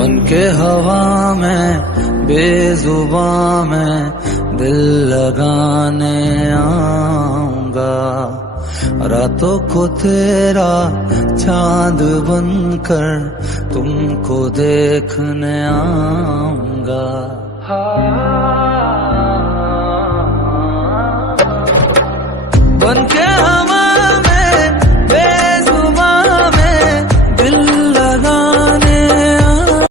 बनके हवा में बेजुबां में दिल लगाने आऊंगा, रातों को तेरा चांद बनकर तुमको देखने आऊंगा। बनके हम